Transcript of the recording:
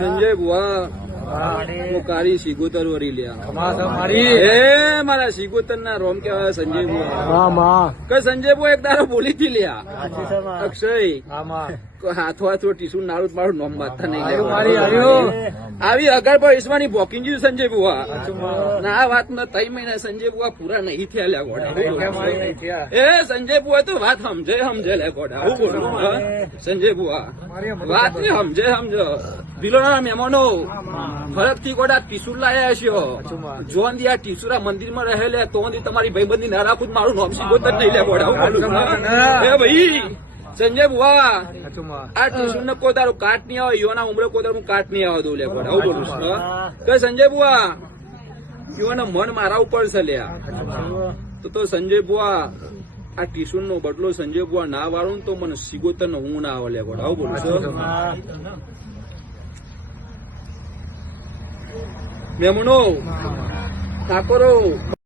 સંજય બુઆ હું કારી સિગોતર વરી લ્યા એ મારા સિગોતર ના રોમ કેવાય સંજય બુઆ કે સંજય બુઆ એક દારો બોલી થી લ્યા અક્ષય હાથો હાથો ટીસુ નાળું મારું નોમ બાંધતા નહીં આવી અગર પર ઈસવાની બોકિંગ જ્યું સંજય બુઆ ના આ વાત ના 3 મહિના સંજય બુઆ પૂરા નહીં થયા લ્યા ગોડા એ સંજય બુઆ તો વાત સમજે લે ગોડા હું બોલું સંજય બુઆ વાત ને સમજો ભીલોના મહેમાનો ફરક થી ગોડા ટીસુ લાયા છો જોન દી આ ટીસુરા મંદિર માં રહેલે તો તમારી ભાઈબંધી ના રાખું મારું નોમ સિગોતર નહીં લે ગોડા હું બોલું એ ભાઈ સંજય બુઆ આ ટીસુ ને કોઈ તારું કાટ નહીં આવે યોના ઉમરે કોઈ તારું કાટ નહીં આવે દો લે ગોડા હું બોલું કે સંજય બુઆ યોના મન મારા ઉપર છે લ્યા તો સંજય બુઆ આ ટીસુ નો બદલો સંજય બુઆ ના વાળું તો મને સિગોતર નો હું ના આવે લે ગોડા હું બોલું મેમનો ઠાકોરો